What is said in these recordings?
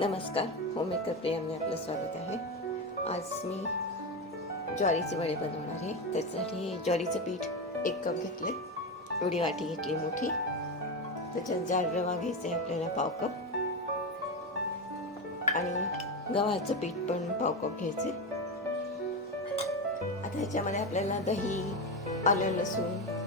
नमस्कार होममेकर प्रियामध्ये आपलं स्वागत आहे. आज मी ज्वारीचे वडे बनवणार आहे. त्याच्यासाठी ज्वारीचं पीठ एक कप घेतले एवढी वाटी घेतली मोठी. त्याच्यात जाड रवा घ्यायचा आहे आपल्याला पाव कप. आणि गव्हाचं पीठ पण पाव कप घ्यायचे आता ह्याच्यामध्ये आपल्याला दही आलं लसूण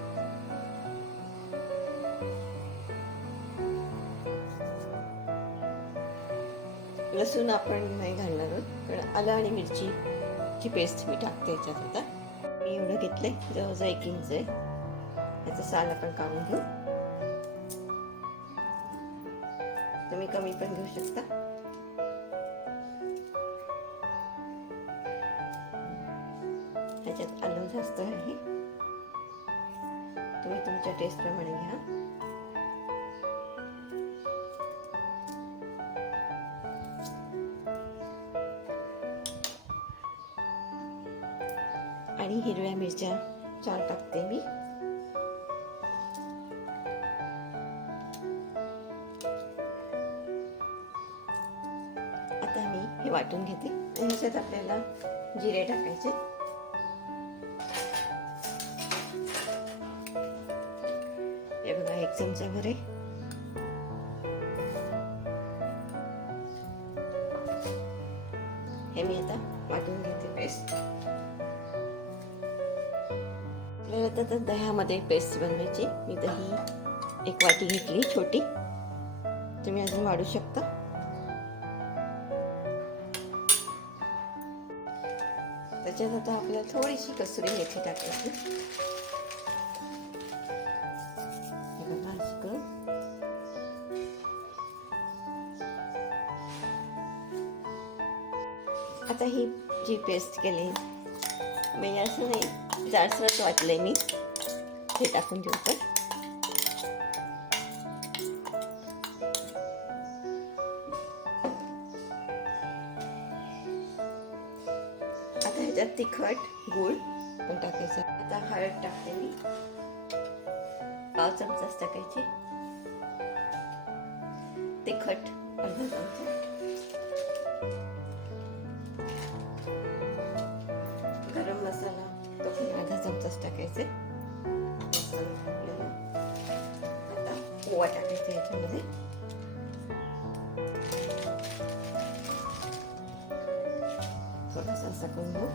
लसूण आपण नाही घालणार आहोत कारण आलं आणि मिरची ची पेस्ट मी टाकते याच्यात आता. मी एवढं घेतलं घेतलंय जवळजवळ एक इंच आहे. याचं साल आपण काढून घेऊ. तुम्ही कमी पण घेऊ शकता. ह्याच्यात आलं जास्त आहे. तुम्ही तुमच्या टेस्टप्रमाणे घ्या. आणि हिरव्या मिरच्या चार टाकते मी. आता मी हे वाटून घेते. आणि ह्याच्यात आपल्याला जिरे टाकायचे. हे बघा एक चमचा भर आपल्याला तर दह्यामध्ये पेस्ट बनवायची. मी दही एक वाटी घेतली छोटी. तुम्ही अजून वाढू शकता. त्याच्यात आता आपल्याला थोडीशी कसुरी मेथी टाकायची. आता ही जी पेस्ट केली मी असं नाही जाडसरच वाटलंय मी. हे टाकून देऊ तर आता ह्याच्यात तिखट गूळ पण टाकायचं. आता हळद टाकते मी. पाव चमचाच टाकायची. तिखट अर्धा चमचा. टाकायचे आता ओवा टाकायचा याच्यामध्ये थोडासा असा करून घेऊ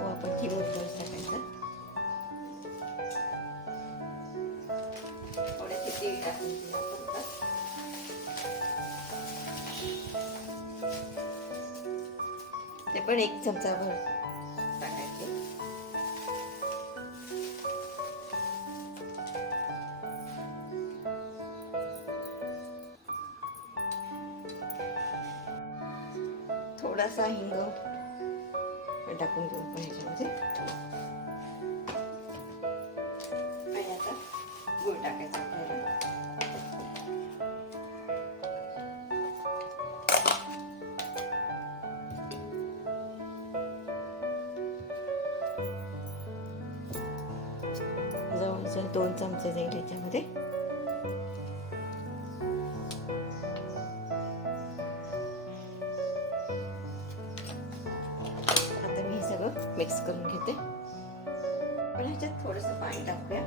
ओवा पण चिमूटभर टाकायचा ते पण एक चमचा भर थोडासा हिंग टाकून घेऊ ह्याच्यामध्ये. आणि आता गुळ टाकायचा जवळजवळ दोन चमचे जाईल याच्यामध्ये मिक्स करून घेते. पण ह्याच्यात थोडस पाणी टाकूया.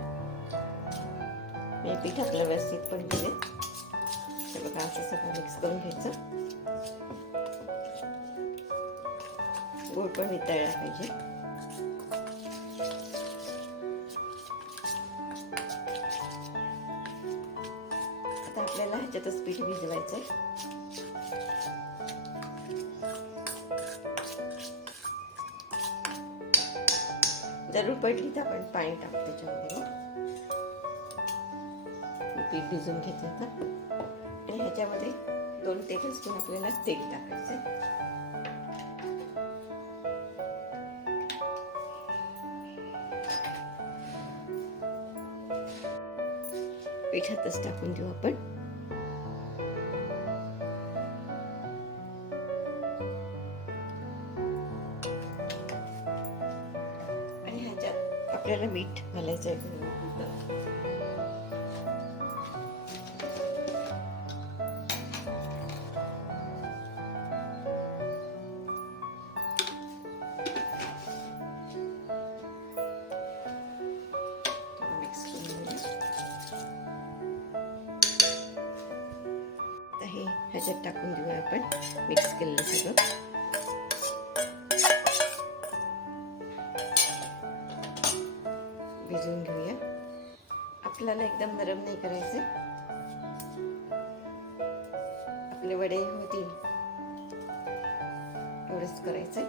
मी पीठ आपलं व्यवस्थित पण दिले हे बघा असं सगळं मिक्स करून घ्यायचं. गोड पण वितळला पाहिजे. आता आपल्याला ह्याच्यातच पीठ भिजवायचंय. जरूर पडली तर आपण पाणी टाकू त्याच्यामध्ये. पीठ भिजून घेतलं तर. आणि ह्याच्यामध्ये दोन टेबल स्पून आपल्याला तेल टाकायचं पिठातच टाकून देऊ आपण. घालायचं आहे ह्याच्यात टाकून देऊया आपण. मिक्स केलेलं सगळं. वडे होतील एवढंच करायचंय.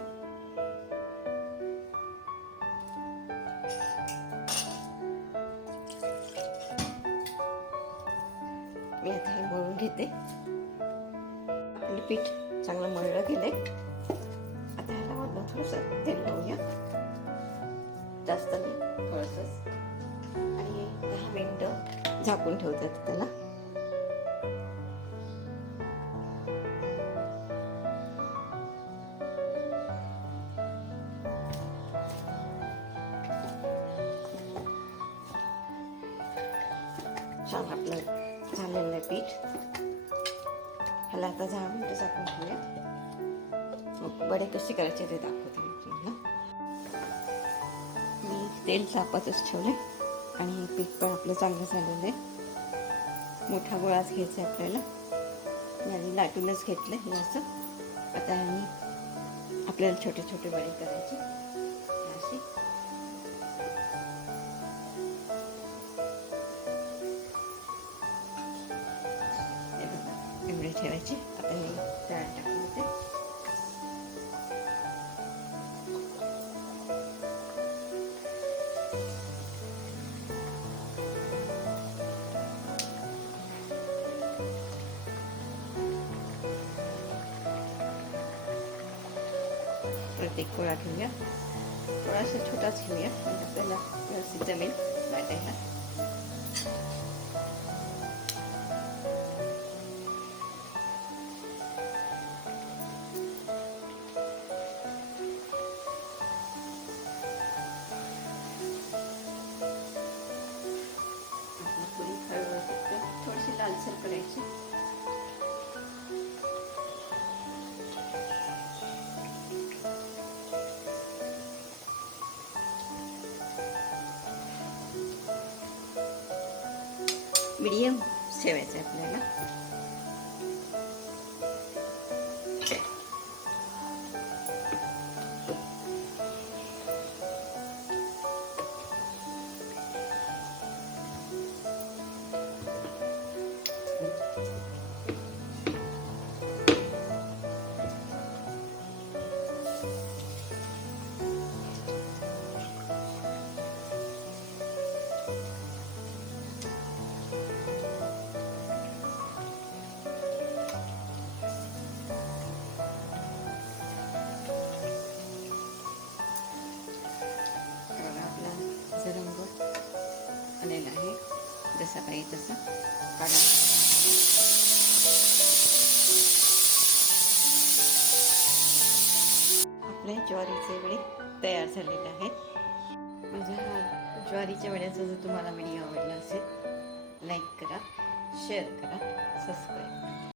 मी आता हे मळून घेते. आपलं पीठ चांगलं मळलं गेलंय. आता ह्याला वरनं थोडंसं तेल लावूया. जास्त नाही थोडंसंच. आणि दहा मिनटं झाकून ठेवतात त्याला. छान आपलं झालेलं आहे पीठ. ह्याला आता दहा मिनटं झाकून ठेवूया. मग वडे कसे करायचे ते दाखवते मी तुम्हाला. मी तेल तापतच ठेवले आणि पीठ पण आपलं चांगलं झालेलं आहे. मोठा गोळाच घ्यायचा आहे आपल्याला. आणि लाटूनच घेतलं हे असं. आता आणि आपल्याला छोटे छोटे वडे करायचे. असे. एवढे ठेवायचे आता हे डाळ टाकून देते प्रत्येक गोळा घेऊया थोडासा छोटाच घेऊया म्हणजे आपल्याला व्यवस्थित जमेल वाटायला आपली मीडियम ठेवायचं आहे आपल्याला आपले ज्वारीचे वडे तयार झालेले आहेत. माझ्या हा ज्वारीच्या वड्याचा जर तुम्हाला व्हिडिओ आवडला असेल लाईक करा शेअर करा सबस्क्राईब करा.